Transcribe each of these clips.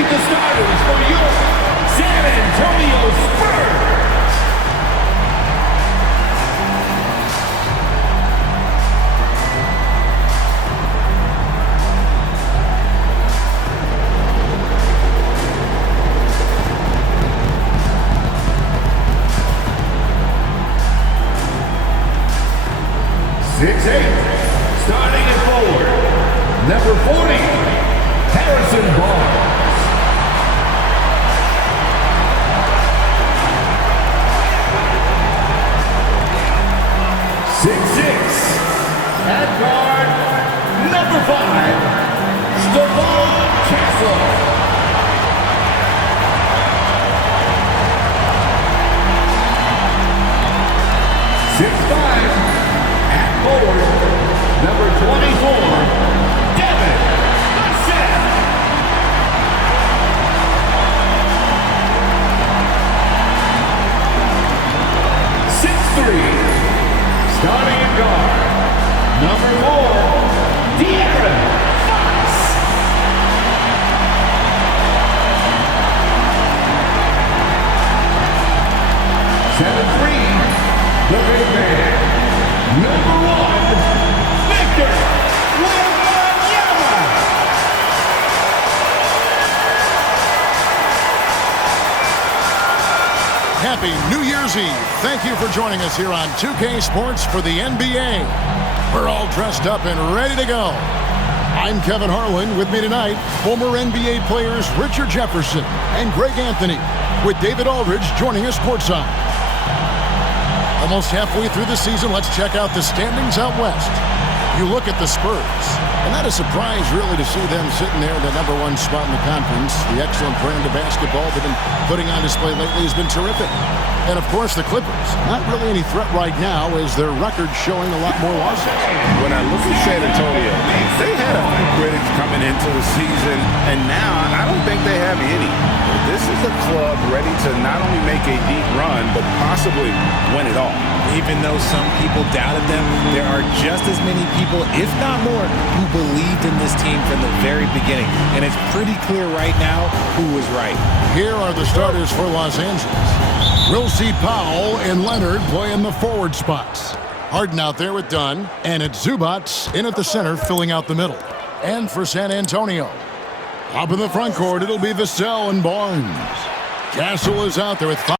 meet the starters for your San Antonio Spurs. 6'8", starting at forward, number 40, Harrison Barnes. 6'6", at guard, number 5, Stephon Castle. 6'5", forward, number 24, Devin Vassell. 6'3", starting at guard, number 4, De'Aaron Fox. 7'3", the big man, number 1, Victor Wembanyama. Happy New Year's Eve. Thank you for joining us here on 2K Sports for the NBA. We're all dressed up and ready to go. I'm Kevin Harlan. With me tonight, former NBA players Richard Jefferson and Greg Anthony, with David Aldridge joining us courtside. Almost halfway through the season, let's check out the standings out west. You look at the Spurs, and not a surprise really to see them sitting there in the number 1 spot in the conference. The excellent brand of basketball they've been putting on display lately has been terrific. And of course the Clippers, not really any threat right now as their record's showing a lot more losses. When I look at San Antonio, they had a few critics coming into the season, and now I don't think they have any. This is a club ready to not only make a deep run, but possibly win it all. Even though some people doubted them, there are just as many people, if not more, who believed in this team from the very beginning. And it's pretty clear right now who was right. Here are the starters for Los Angeles. We'll see Powell and Leonard play in the forward spots. Harden out there with Dunn, and it's Zubac in at the center filling out the middle. And for San Antonio, up in the front court, it'll be Vassell and Barnes. Castle is out there with 5.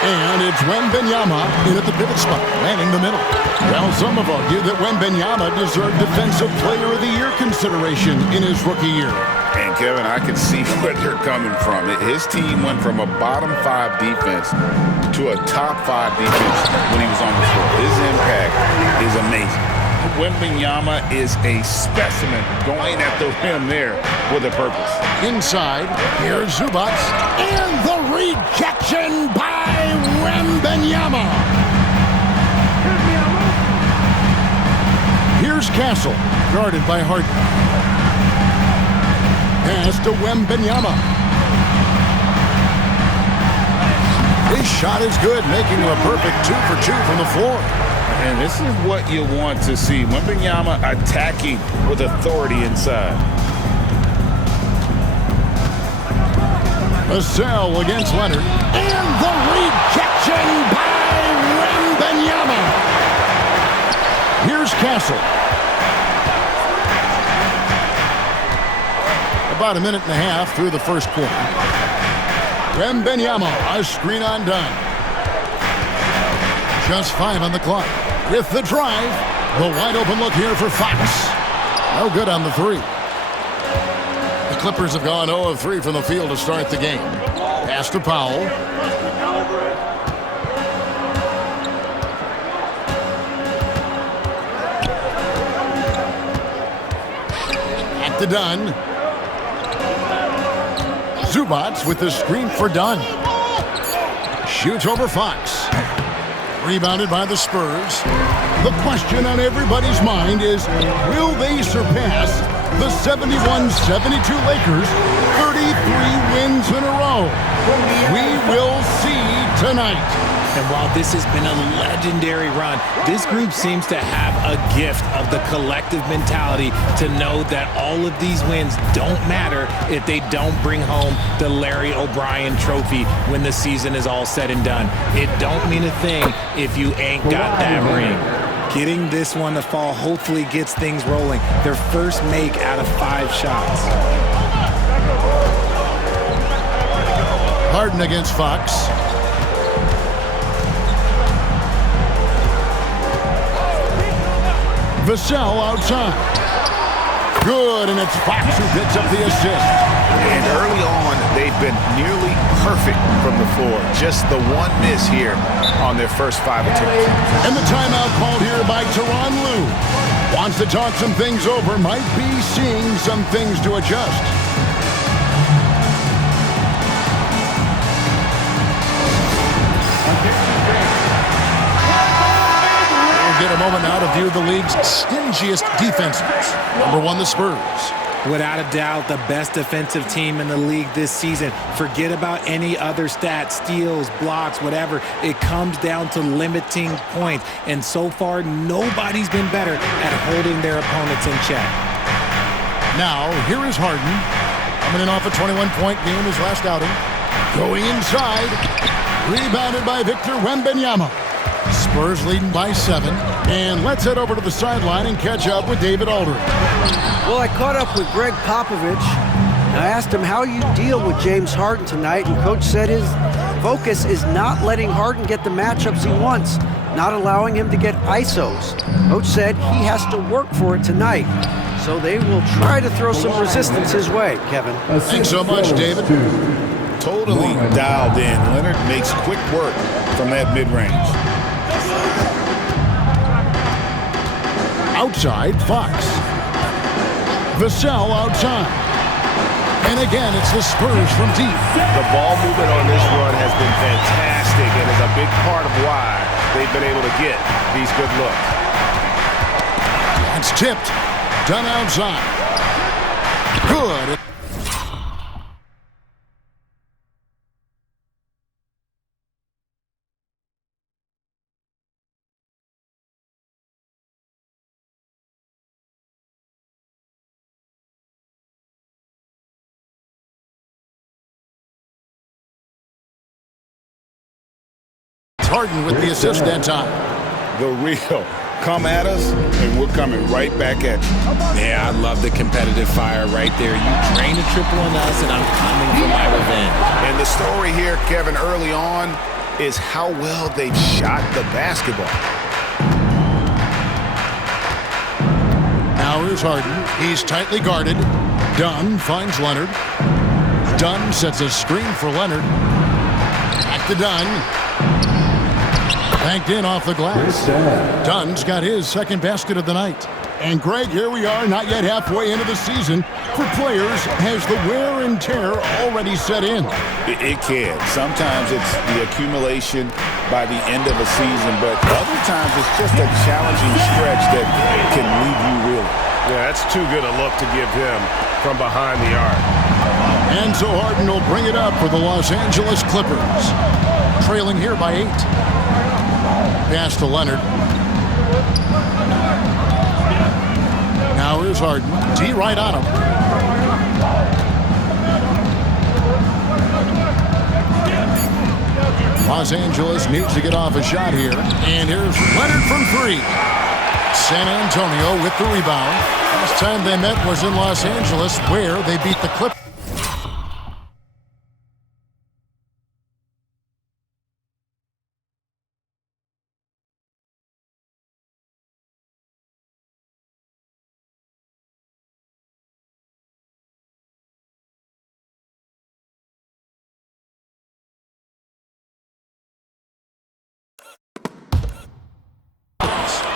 And it's Wembanyama in at the pivot spot, manning the middle. Well, some have argued that Wembanyama deserved Defensive Player of the Year consideration in his rookie year. And Kevin, I can see where they're coming from. His team went from a bottom 5 defense to a top 5 defense when he was on the floor. His impact is amazing. Wembanyama is a specimen going at the rim there with a purpose. Inside, here's Zubac, and the rejection by Wembanyama. Here's Castle, guarded by Harden. Pass to Wembanyama. His shot is good, making him a perfect 2 for 2 from the floor. And this is what you want to see. Wembanyama attacking with authority inside. Vassell against Leonard. And the rejection by Wembanyama. Here's Castle. About a minute and a half through the first quarter. Wembanyama, a screen on Dunn. Just 5 on the clock. With the drive, the wide open look here for Fox. No good on the 3. The Clippers have gone 0 of 3 from the field to start the game. Pass to Powell. Back to Dunn. Zubats with the screen for Dunn. Shoots over Fox. Rebounded by the Spurs. The question on everybody's mind is, will they surpass the 71-72 Lakers? 33 wins in a row. We will see tonight. And while this has been a legendary run, this group seems to have a gift of the collective mentality to know that all of these wins don't matter if they don't bring home the Larry O'Brien trophy when the season is all said and done. It don't mean a thing if you ain't got that ring. Getting this one to fall hopefully gets things rolling. Their first make out of 5 shots. Harden against Fox. Vassell outside. Good, and it's Fox who picks up the assist. And early on, they've been nearly perfect from the floor. Just the one miss here on their first 5 attempts. And the timeout called here by Tyronn Lue. Wants to talk some things over, might be seeing some things to adjust. We'll get a moment now to view the league's stingiest defenses. Number 1, the Spurs. Without a doubt, the best defensive team in the league this season. Forget about any other stats, steals, blocks, whatever. It comes down to limiting points. And so far, nobody's been better at holding their opponents in check. Now, here is Harden. Coming in off a 21-point game his last outing. Going inside. Rebounded by Victor Wembanyama. Spurs leading by 7. And let's head over to the sideline and catch up with David Aldridge. Well, I caught up with Greg Popovich, and I asked him how you deal with James Harden tonight, and Coach said his focus is not letting Harden get the matchups he wants, not allowing him to get ISOs. Coach said he has to work for it tonight, so they will try to throw some resistance his way, Kevin. Thanks so much, David. Totally dialed in. Leonard makes quick work from that mid-range. Outside, Fox. Vassell outside. And again, it's the Spurs from deep. The ball movement on this run has been fantastic and is a big part of why they've been able to get these good looks. It's tipped. Done outside. Good. Harden with the assist that time. The real. Come at us, and we're coming right back at you. Yeah, I love the competitive fire right there. You drain a triple on us, and I'm coming for my revenge. And the story here, Kevin, early on, is how well they've shot the basketball. Now here's Harden. He's tightly guarded. Dunn finds Leonard. Dunn sets a screen for Leonard. Back to Dunn. Banked in off the glass. Dunn's got his second basket of the night. And Greg, here we are, not yet halfway into the season. For players, has the wear and tear already set in? It can. Sometimes it's the accumulation by the end of a season, but other times it's just a challenging stretch that can leave you reeling. Yeah, that's too good a look to give him from behind the arc. And so Harden will bring it up for the Los Angeles Clippers. Trailing here by 8. Pass to Leonard. Now here's Harden. D right on him. Los Angeles needs to get off a shot here. And here's Leonard from three. San Antonio with the rebound. Last time they met was in Los Angeles, where they beat the Clippers.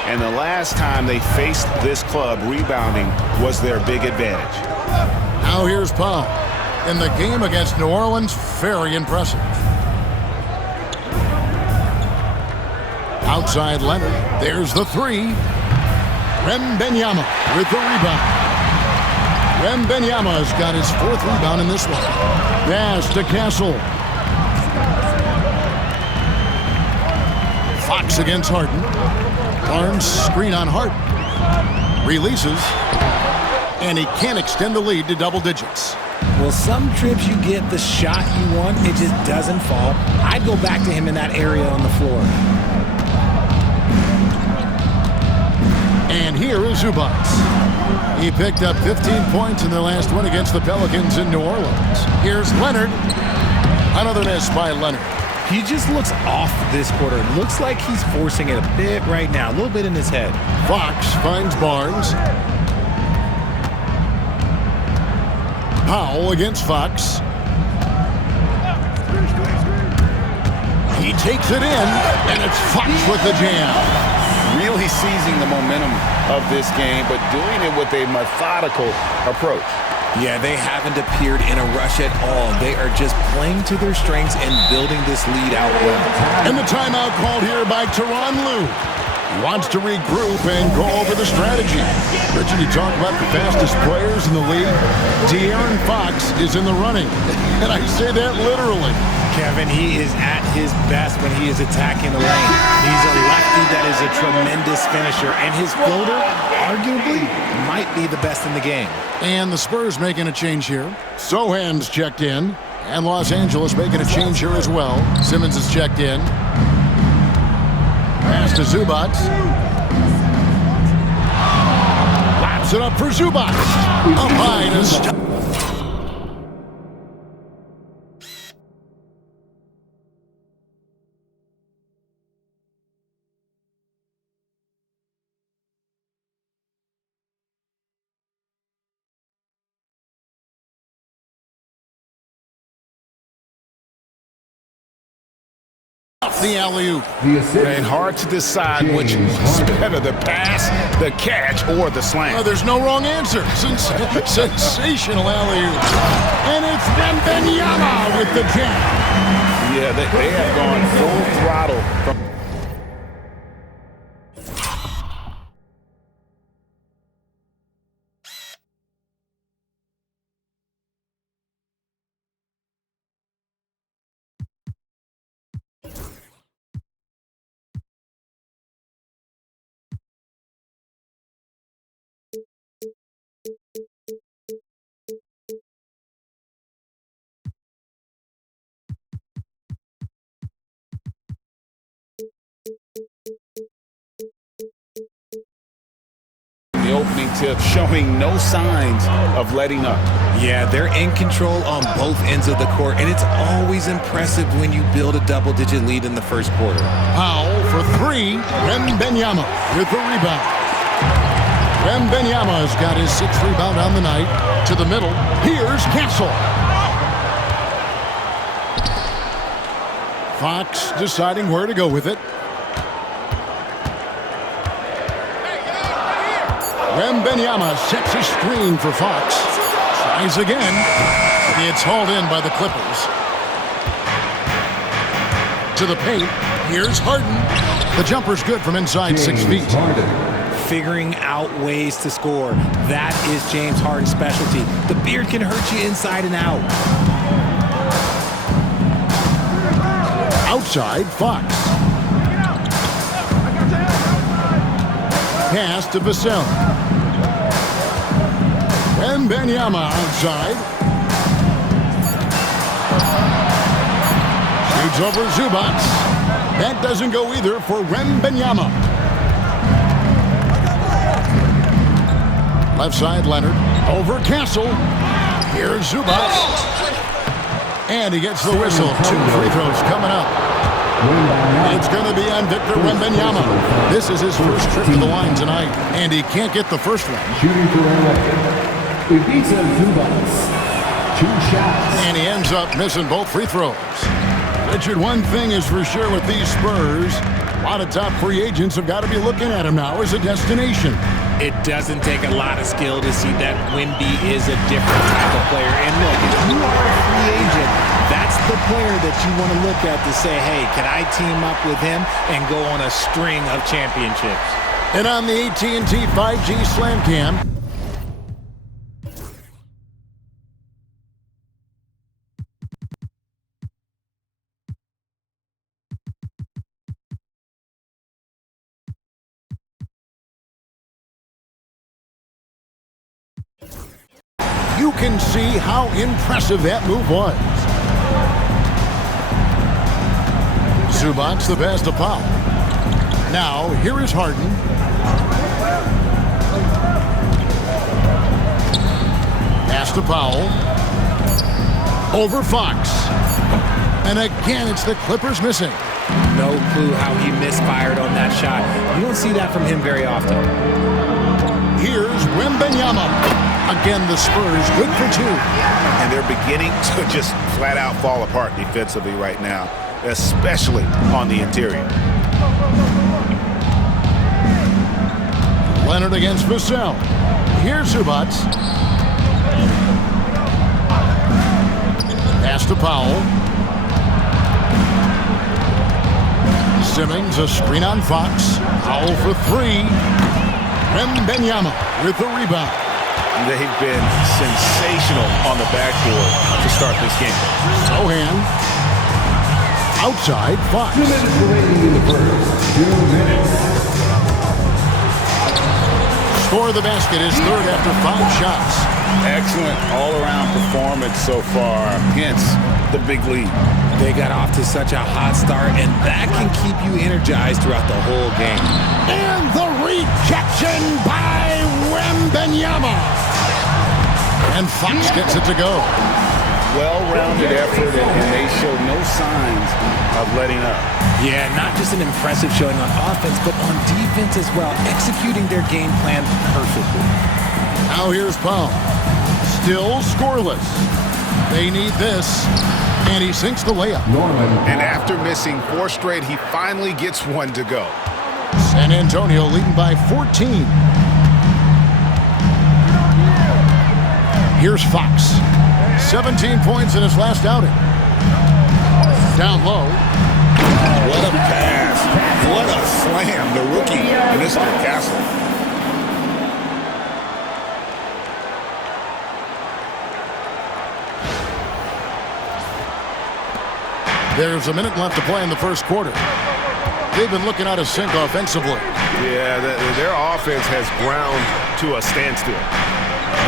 And the last time they faced this club, rebounding was their big advantage. Now here's Paul. In the game against New Orleans, very impressive. Outside Leonard. There's the three. Wembanyama with the rebound. Wembanyama's got his fourth rebound in this one. Pass to Castle. Fox against Harden. Barnes screen on Harden. Releases. And he can't extend the lead to double digits. Well, some trips you get the shot you want, it just doesn't fall. I'd go back to him in that area on the floor. And here is Zubac. He picked up 15 points in their last win against the Pelicans in New Orleans. Here's Leonard. Another miss by Leonard. He just looks off this quarter. Looks like he's forcing it a bit right now, a little bit in his head. Fox finds Barnes. Powell against Fox. He takes it in, and it's Fox with the jam. Really seizing the momentum of this game, but doing it with a methodical approach. Yeah, they haven't appeared in a rush at all. They are just playing to their strengths and building this lead out well. And the timeout called here by Tyronn Lue. He wants to regroup and go over the strategy. Richard, you talk about the fastest players in the league. De'Aaron Fox is in the running. And I say that literally. Kevin, he is at his best when he is attacking the lane. He's a lefty that is a tremendous finisher, and his floater, arguably, might be the best in the game. And the Spurs making a change here. Sohan's checked in, and Los Angeles making a change here as well. Simmons is checked in. Pass to Zubac. Laps it up for Zubac. Up high to stop. The alley-oop. And hard to decide which was better, the pass, the catch, or the slam. Oh, there's no wrong answer. Sensational alley-oop. And it's Wembanyama with the jam. Yeah, they have gone full throttle from the opening tip, showing no signs of letting up. Yeah, they're in control on both ends of the court, and it's always impressive when you build a double-digit lead in the first quarter. Powell for three. Wembanyama with the rebound. Wembanyama's got his sixth rebound on the night. To the middle. Here's Castle. Fox deciding where to go with it. Wembanyama sets a screen for Fox. Tries again. It's hauled in by the Clippers. To the paint. Here's Harden. The jumper's good from inside 6 feet. Figuring out ways to score. That is James Harden's specialty. The beard can hurt you inside and out. Outside, Fox. Pass to Vassell. Wembanyama outside. Feeds over Zubac. That doesn't go either for Wembanyama. Left side, Leonard. Over Castle. Here's Zubac. And he gets the whistle. 2 free throws coming up. It's going to be on Victor Wembanyama. This is his first trip to the line tonight, and he can't get the first one. Shooting for Ibiza Zubac. 2 shots. And he ends up missing both free throws. Richard, one thing is for sure with these Spurs, a lot of top free agents have got to be looking at him now as a destination. It doesn't take a lot of skill to see that Wemby is a different type of player. And look, if you are a free agent, that's the player that you want to look at to say, hey, can I team up with him and go on a string of championships? And on the AT&T 5G Slam Cam, you can see how impressive that move was. Zubac the pass to Powell. Now, here is Harden. Pass to Powell. Over Fox. And again, it's the Clippers missing. No clue how he misfired on that shot. You don't see that from him very often. Here's Wembanyama. Again, the Spurs good for 2. And they're beginning to just flat out fall apart defensively right now, especially on the interior. Leonard against Vassell. Here's Zubac. Pass to Powell. Simmons, a screen on Fox. Powell for 3. Wembanyama with the rebound. They've been sensational on the backboard to start this game. Sohan. Outside, Fox. 2 minutes remaining in the first. 2 minutes. Score of the basket is third after 5 shots. Excellent all-around performance so far against the big lead. They got off to such a hot start, and that can keep you energized throughout the whole game. And the rejection by Wembanyama. And Fox gets it to go. Well-rounded effort, and they show no signs of letting up. Yeah, not just an impressive showing on offense, but on defense as well, executing their game plan perfectly. Now here's Powell. Still scoreless. They need this. And he sinks the layup. And after missing 4 straight, he finally gets one to go. San Antonio leading by 14. Here's Fox. 17 points in his last outing. Down low. What a pass. What a slam. The rookie, Mr. Castle. There's a minute left to play in the first quarter. They've been looking out of sync offensively. Yeah, their offense has ground to a standstill.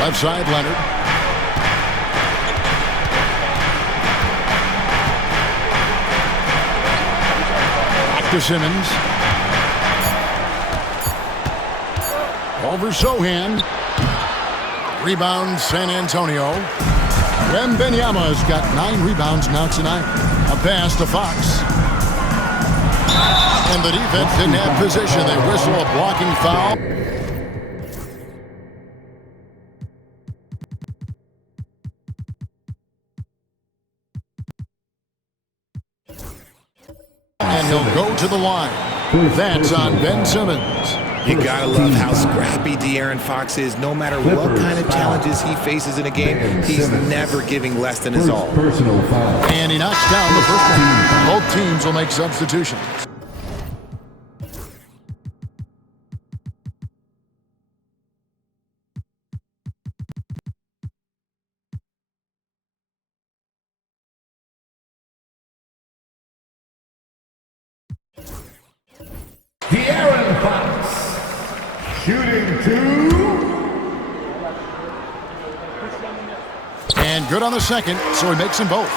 Left side, Leonard. Back to Simmons. Over Sohan. Rebound, San Antonio. Wembanyama's got 9 rebounds now tonight. A pass to Fox. And the defense didn't have position. They whistle a blocking foul. And he'll go to the line. That's on Ben Simmons. You gotta love how scrappy De'Aaron Fox is. No matter what kind of challenges he faces in a game, he's never giving less than his all. Personal foul. And he knocks down the first one. Both teams will make substitutions. De'Aaron Fox. Shooting 2. And good on the second, so he makes them both.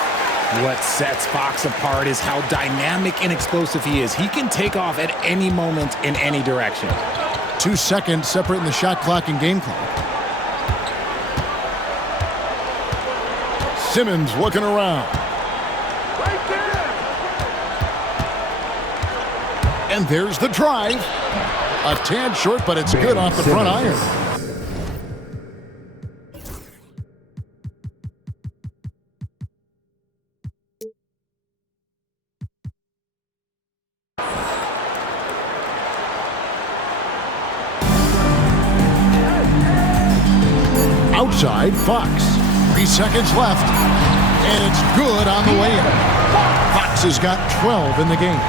What sets Fox apart is how dynamic and explosive he is. He can take off at any moment in any direction. 2 seconds separating the shot clock and game clock. Simmons looking around. And there's the drive. A tad short, but it's good off the front iron. Outside, Fox. 3 seconds left. And it's good on the way in. Fox has got 12 in the game.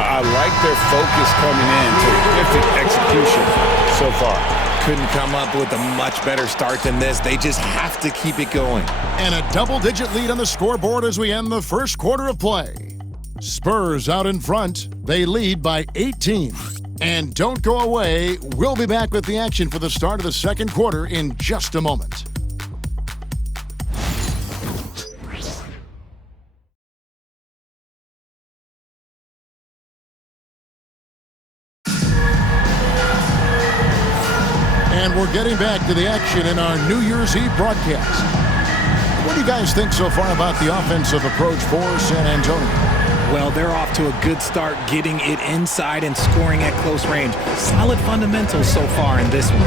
I like their focus coming in. Terrific execution so far. Couldn't come up with a much better start than this. They just have to keep it going. And a double-digit lead on the scoreboard as we end the first quarter of play. Spurs out in front. They lead by 18. And don't go away. We'll be back with the action for the start of the second quarter in just a moment. And we're getting back to the action in our New Year's Eve broadcast. What do you guys think so far about the offensive approach for San Antonio? Well, they're off to a good start getting it inside and scoring at close range. Solid fundamentals so far in this one.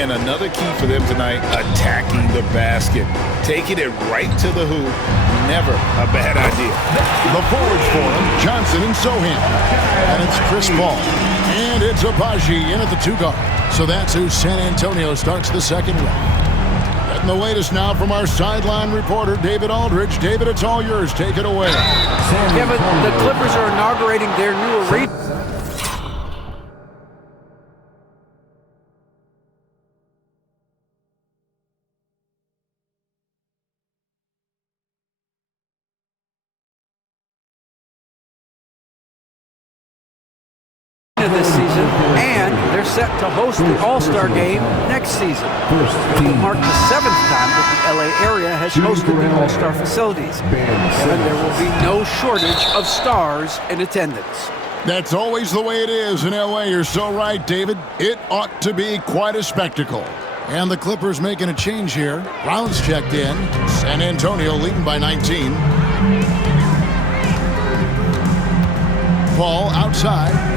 And another key for them tonight, attacking the basket. Taking it right to the hoop, never a bad idea. The forwards for him, Johnson and Sohan. And it's Chris Paul. And it's Abaji in at the 2 guard. So that's who San Antonio starts the second round. Getting the latest now from our sideline reporter, David Aldridge. David, it's all yours. Take it away. Kevin, the Clippers are inaugurating their new arena. This season, and they're set to host the All-Star Game next season. It will mark the 7th time that the LA area has hosted the All-Star facilities, and there will be no shortage of stars in attendance. That's always the way it is in LA. You're so right, David. It ought to be quite a spectacle. And the Clippers making a change here. Rounds checked in. San Antonio leading by 19. Paul outside.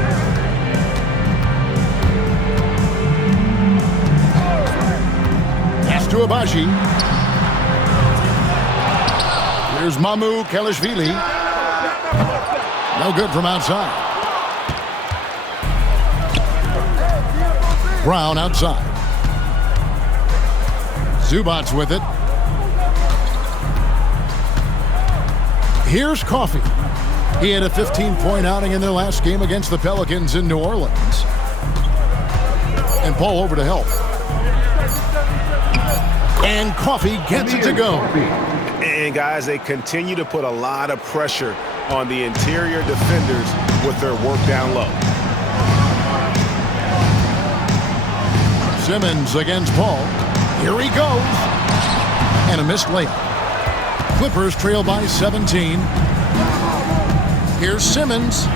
To Abaji. Here's Mamu Kelishvili. No good from outside. Brown outside. Zubac's with it. Here's Coffee. He had a 15-point outing in their last game against the Pelicans in New Orleans. And Paul over to help. And Coffee gets it to go. And guys, they continue to put a lot of pressure on the interior defenders with their work down low. Simmons against Paul. Here he goes. And a missed layup. Clippers trail by 17. Here's Simmons.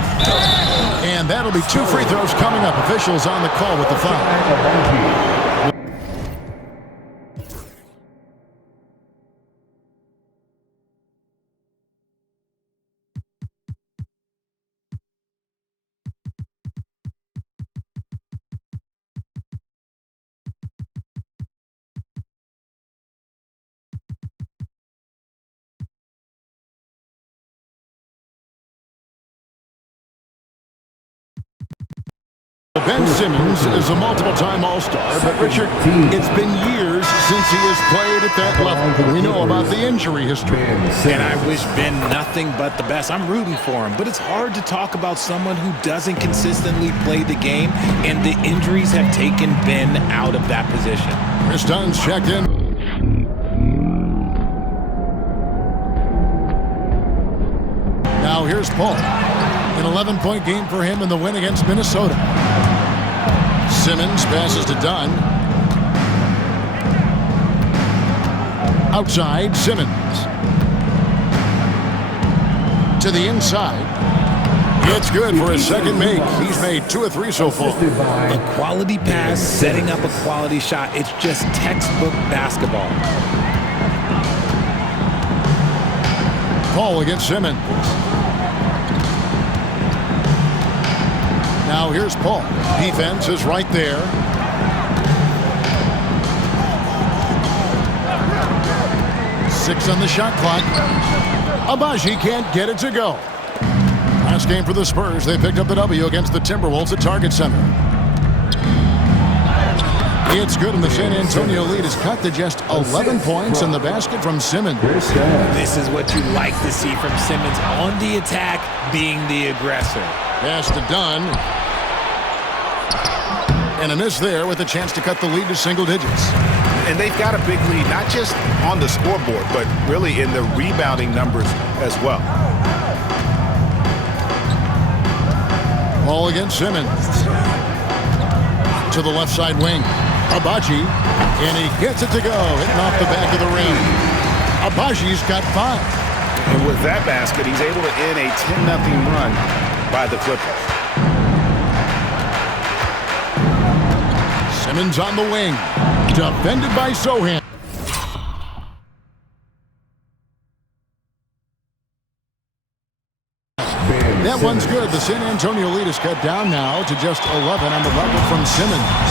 And that'll be 2 free throws coming up. Officials on the call with the foul. Ben Simmons is a multiple-time All-Star, but Richard, it's been years since he has played at that level. We know about the injury history. And I wish Ben nothing but the best. I'm rooting for him, but it's hard to talk about someone who doesn't consistently play the game, and the injuries have taken Ben out of that position. Chris Dunn's checked in. Now here's Paul. An 11-point game for him in the win against Minnesota. Simmons passes to Dunn. Outside, Simmons. To the inside. It's good for his second make. He's made 2 of 3 so far. A quality pass, setting up a quality shot. It's just textbook basketball. Paul against Simmons. Now here's Paul. Defense is right there. Six on the shot clock. Abaji can't get it to go. Last game for the Spurs, they picked up the W against the Timberwolves at Target Center. It's good, and the San Antonio lead is cut to just 11 points in the basket from Simmons. This is what you like to see from Simmons on the attack, being the aggressor. Pass to Dunn. And a miss there with a chance to cut the lead to single digits. And they've got a big lead, not just on the scoreboard, but really in the rebounding numbers as well. Ball against Simmons. To the left side wing. Abaji. And he gets it to go. Hitting off the back of the rim. Abaji's got 5. And with that basket, he's able to end a 10-0 run by the Clippers. Simmons on the wing. Defended by Sohan. That one's good. The San Antonio lead is cut down now to just 11 on the level from Simmons.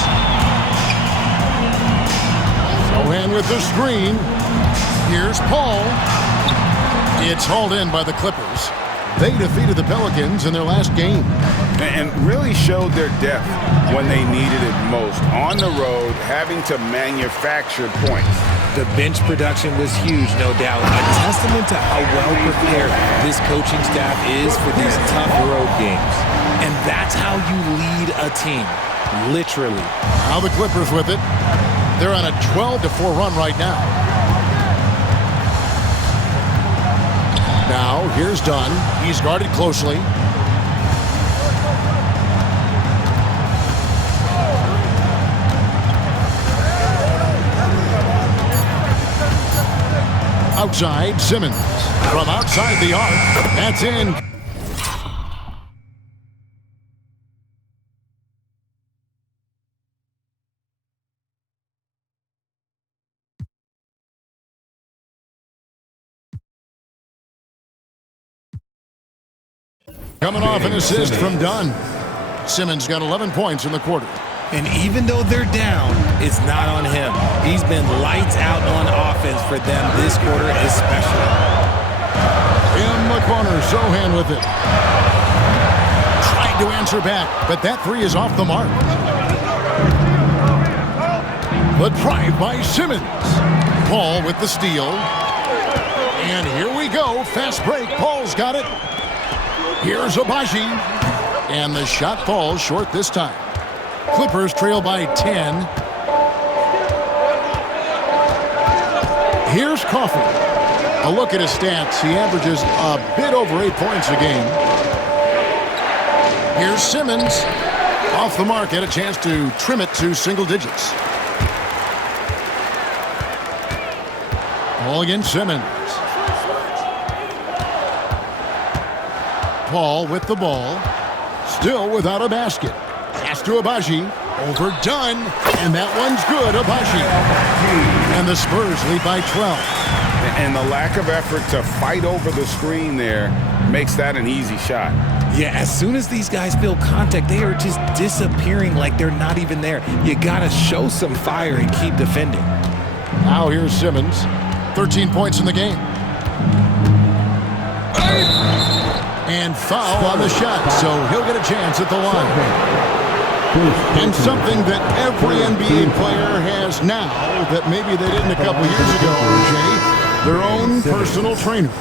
Sohan with the screen. Here's Paul. It's hauled in by the Clippers. They defeated the Pelicans in their last game. And really showed their depth when they needed it most. On the road, having to manufacture points. The bench production was huge, no doubt. A testament to how well prepared this coaching staff is for these tough road games. And that's how you lead a team, literally. Now the Clippers with it. They're on a 12-4 run right now. Now, here's Dunn. He's guarded closely. Outside, Simmons. From outside the arc. That's in. Coming off an assist from Dunn. Simmons got 11 points in the quarter. And even though they're down, it's not on him. He's been lights out on offense for them this quarter especially. In the corner, Sohan with it. Tried to answer back, but that 3 is off the mark. The drive by Simmons. Paul with the steal. And here we go. Fast break. Paul's got it. Here's Abaji. And the shot falls short this time. Clippers trail by 10. Here's Coffey. A look at his stats. He averages a bit over 8 points a game. Here's Simmons. Off the mark. Had a chance to trim it to single digits. Ball against Simmons. Paul with the ball. Still without a basket. Pass to Abaji. Overdone. And that one's good. Abaji. And the Spurs lead by 12. And the lack of effort to fight over the screen there makes that an easy shot. Yeah, as soon as these guys feel contact, they are just disappearing like they're not even there. You got to show some fire and keep defending. Now here's Simmons. 13 points in the game. And foul on the shot, so he'll get a chance at the line. And something that every NBA player has now that maybe they didn't a couple years ago, Jay, their own personal trainer.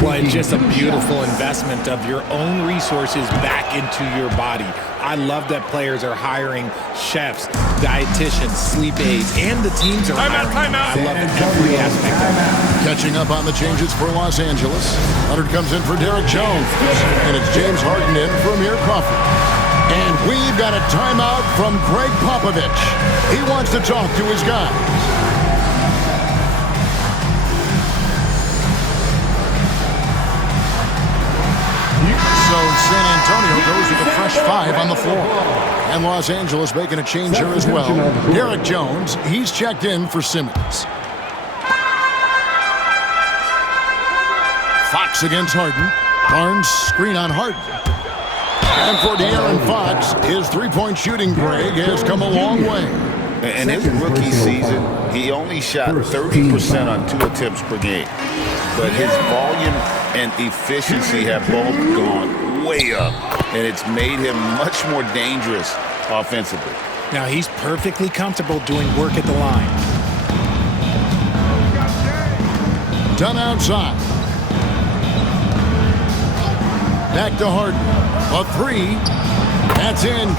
Well, it's just a beautiful investment of your own resources back into your body. I love that players are hiring chefs, dietitians, sleep aides, and the teams are hiring. I love every aspect of it. Catching up on the changes for Los Angeles. Leonard comes in for Derek Jones. And it's James Harden in for Amir Coffey. And we've got a timeout from Greg Popovich. He wants to talk to his guys. Antonio goes with a fresh 5 on the floor. And Los Angeles making a change here as well. Derek Jones, he's checked in for Simmons. Fox against Harden. Barnes screen on Harden. And for De'Aaron Fox, his three-point shooting, Greg, has come a long way. In his rookie season, he only shot 30% on 2 attempts per game. But his volume and efficiency have both gone way up, and it's made him much more dangerous offensively. Now he's perfectly comfortable doing work at the line. Done outside. Back to Harden. A 3. That's in.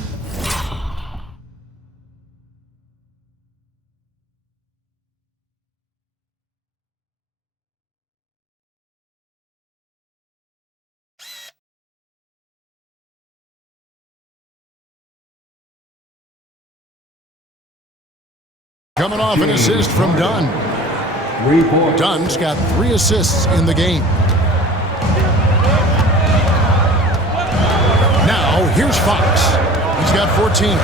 Coming off an assist from Dunn. Dunn's got 3 assists in the game. Now, here's Fox. He's got 14.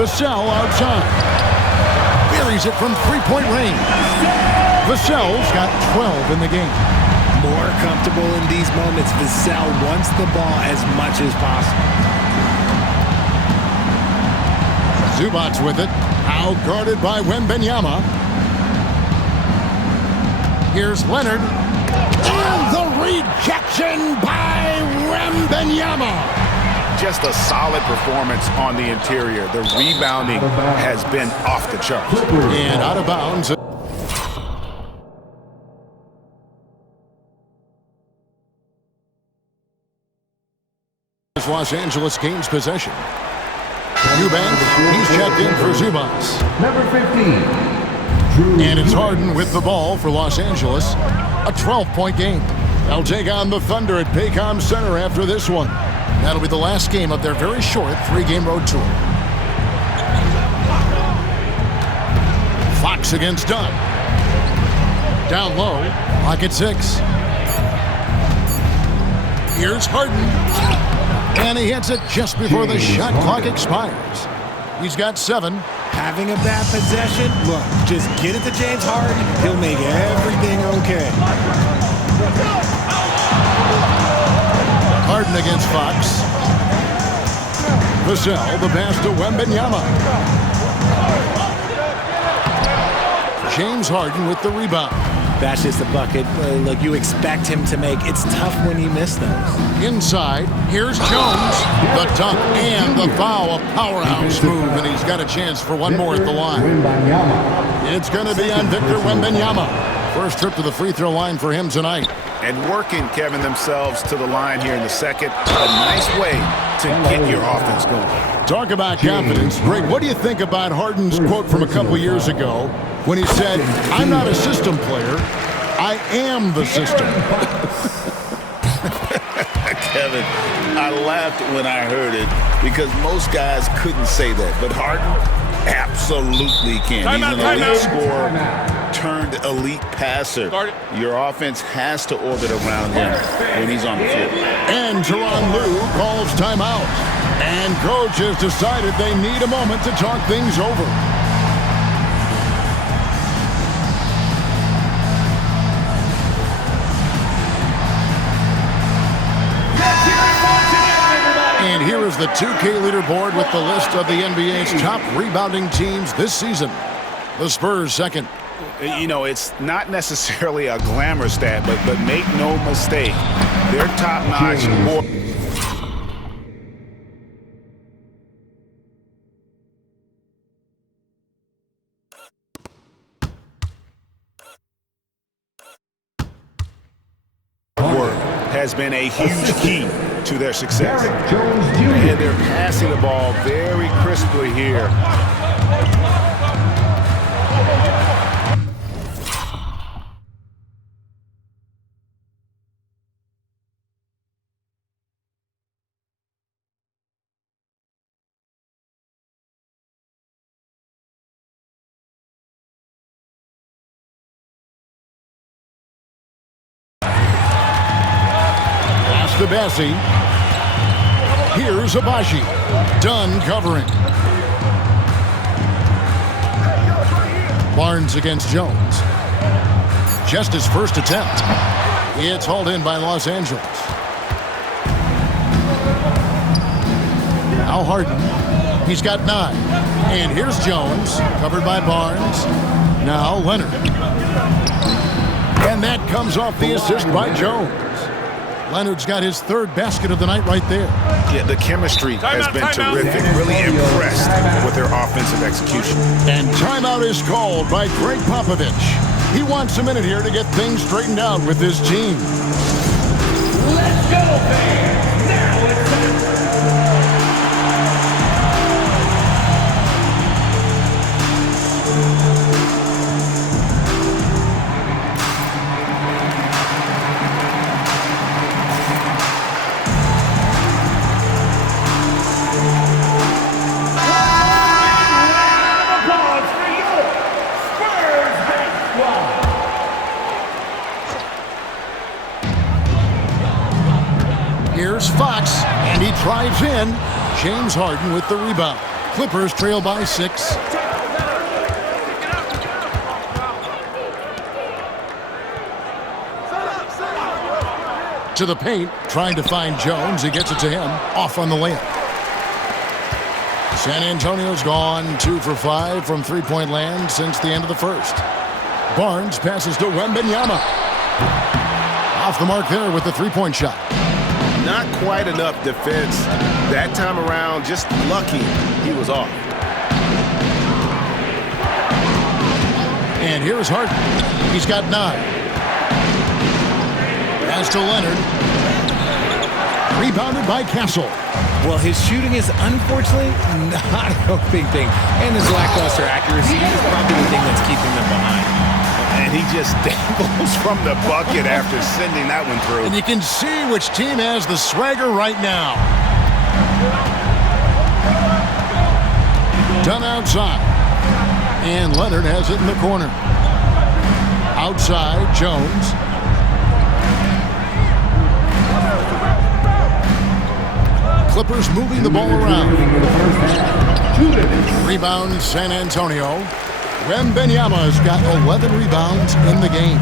Vassell outside. Buries it from three-point range. Vassell's got 12 in the game. More comfortable in these moments. Vassell wants the ball as much as possible. Zubac's with it. Out guarded by Wembanyama. Here's Leonard. And the rejection by Wembanyama. Just a solid performance on the interior. The rebounding has been off the charts. And out of bounds. Los Angeles gains possession. Eubank, he's checked in for Zubas. Number 15. And it's Harden with the ball for Los Angeles. A 12-point game. They'll take on the Thunder at Paycom Center after this one. That'll be the last game of their very short 3-game road tour. Fox against Dunn. Down low, pocket 6. Here's Harden. And he hits it just before the shot clock expires. He's got 7. Having a bad possession, look, just get it to James Harden. He'll make everything okay. Harden against Fox. Vassell, the pass to Wembanyama. James Harden with the rebound. That's just a bucket like you expect him to make. It's tough when you miss those. Inside, here's Jones. The dunk and the foul, a powerhouse move, and he's got a chance for one more at the line. It's going to be on Victor Wembanyama. First trip to the free throw line for him tonight. And working, Kevin, themselves to the line here in the second. A nice way to get your offense going. Talk about confidence. Greg, what do you think about Harden's quote from a couple years ago when he said, "I'm not a system player, I am the system"? Kevin, I laughed when I heard it because most guys couldn't say that. But Harden absolutely can. He's an elite scorer turned elite passer. Your offense has to orbit around him when he's on the field. And Tyronn Lue calls timeout. And coach has decided they need a moment to talk things over. And here is the 2K leaderboard with the list of the NBA's top rebounding teams this season. The Spurs second. You know, it's not necessarily a glamour stat, but make no mistake, they're top-notch. Has been a huge key to their success. And they're passing the ball very crisply here. to Bessie. Here's Abaji. Dunn covering. Barnes against Jones. Just his first attempt. It's hauled in by Los Angeles. Now Harden. He's got 9. And here's Jones, covered by Barnes. Now Leonard. And that comes off the assist by Jones. Leonard's got his 3rd basket of the night right there. Yeah, the chemistry has been terrific. Really impressed with their offensive execution. And timeout is called by Greg Popovich. He wants a minute here to get things straightened out with his team. Let's go, fans! Now it's Here's Fox, and he drives in. James Harden with the rebound. Clippers trail by 6. To the paint, trying to find Jones. He gets it to him. Off on the layup. San Antonio's gone 2 for 5 from three-point land since the end of the first. Barnes passes to Wembanyama. Off the mark there with the three-point shot. Not quite enough defense that time around. Just lucky he was off. And here's Harden. He's got 9. Pass to Leonard. Rebounded by Castle. Well, his shooting is unfortunately not a big thing. And his lackluster accuracy is probably the thing that's keeping them behind. And he just dangles from the bucket after sending that one through. And you can see which team has the swagger right now. Done outside. And Leonard has it in the corner. Outside, Jones. Clippers moving the ball around. Rebound, San Antonio. Wembanyama's got 11 rebounds in the game.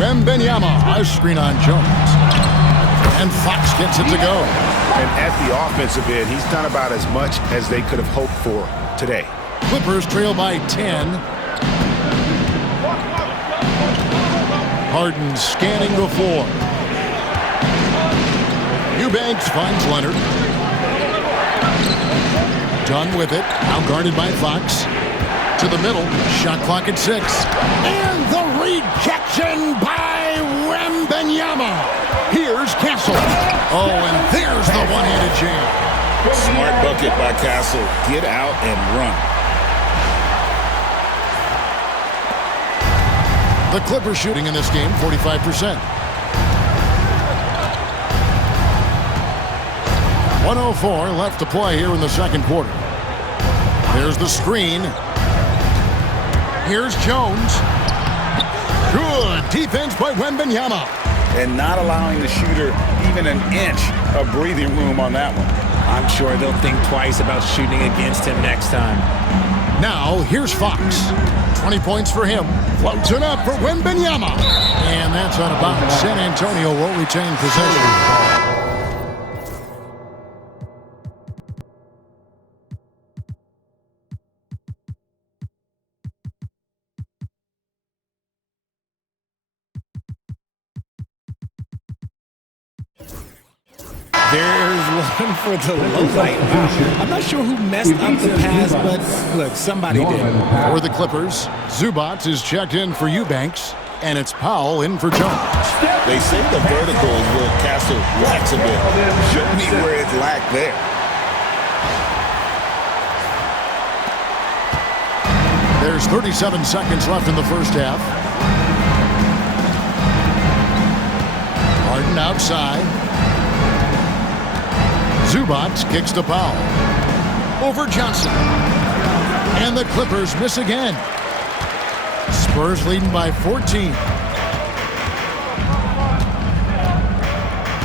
Wembanyama, a screen on Jones. And Fox gets it to go. And at the offensive end, he's done about as much as they could have hoped for today. Clippers trail by 10. Harden scanning the floor. Eubanks finds Leonard. Done with it. Now guarded by Fox. To the middle. Shot clock at 6. And the rejection by Wembanyama. Here's Castle. Oh, and there's the one-handed jam. Smart bucket by Castle. Get out and run. The Clippers shooting in this game, 45%. 1:04 left to play here in the second quarter. There's the screen. Here's Jones. Good defense by Wembanyama. And not allowing the shooter even an inch of breathing room on that one. I'm sure they'll think twice about shooting against him next time. Now, here's Fox. 20 points for him. Floats it up for Wembanyama. And that's out of bounds. San Antonio will retain possession. There's one for the low light. I'm not sure who messed up the pass, but look, somebody did. For the Clippers, Zubac is checked in for Eubanks, and it's Powell in for Jones. They say the vertical is where Castle lacks a bit. Show me where it lacked there. There's 37 seconds left in the first half. Harden outside. Zubac kicks to Powell. Over Johnson. And the Clippers miss again. Spurs leading by 14.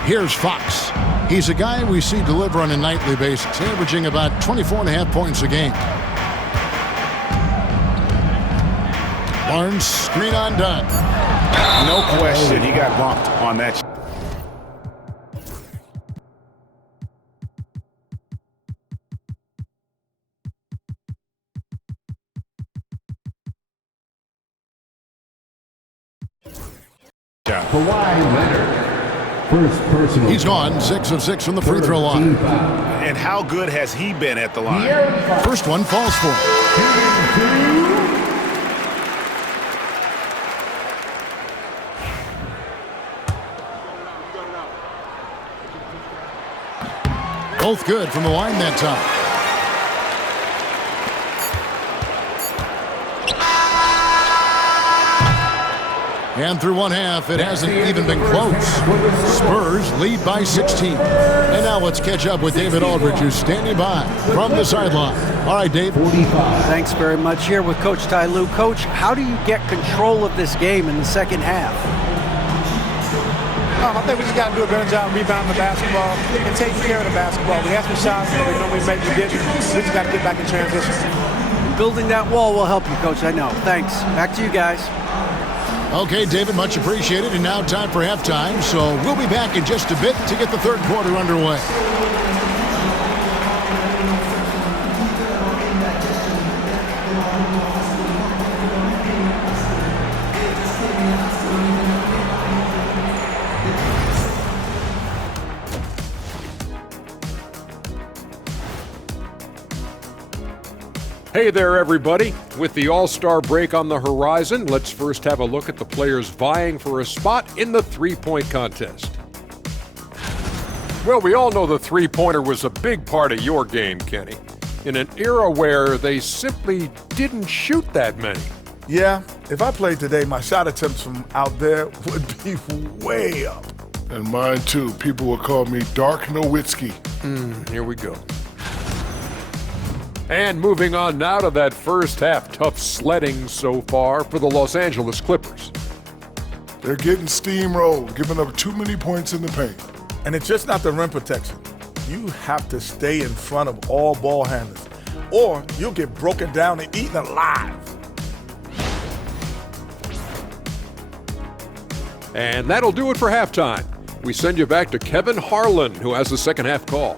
Here's Fox. He's a guy we see deliver on a nightly basis, averaging about 24.5 points a game. Barnes, screen on Dunn. No question, he got bumped on that shot. Kawhi Leonard. First personal. He's gone 6 of 6 from the free throw line. And how good has he been at the line? First one falls for him. Both good from the line that time. And through one half, it hasn't even been close. Spurs lead by 16. And now let's catch up with David Aldridge, who's standing by from the sideline. All right, Dave. 45. Thanks very much. Here with Coach Ty Lue. Coach, how do you get control of this game in the second half? I think we just got to do a better job rebounding the basketball and taking care of the basketball. We had some shots, but we didn't. We just got to get back in transition. Building that wall will help you, Coach, I know. Thanks. Back to you guys. Okay, David, much appreciated. And now time for halftime. So we'll be back in just a bit to get the third quarter underway. Hey there, everybody. With the All-Star break on the horizon, let's first have a look at the players vying for a spot in the three-point contest. Well, we all know the three-pointer was a big part of your game, Kenny, in an era where they simply didn't shoot that many. Yeah, if I played today, my shot attempts from out there would be way up. And mine too. People would call me Dark Nowitzki. Here we go. And moving on now to that first half, tough sledding so far for the Los Angeles Clippers. They're getting steamrolled, giving up too many points in the paint. And it's just not the rim protection. You have to stay in front of all ball handlers, or you'll get broken down and eaten alive. And that'll do it for halftime. We send you back to Kevin Harlan, who has the second half call.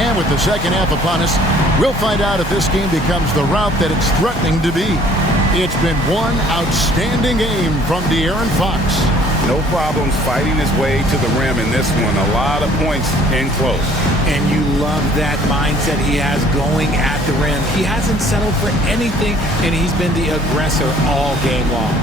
And with the second half upon us, we'll find out if this game becomes the route that it's threatening to be. It's been one outstanding game from De'Aaron Fox. No problems fighting his way to the rim in this one. A lot of points in close. And you love that mindset he has going at the rim. He hasn't settled for anything, and he's been the aggressor all game long.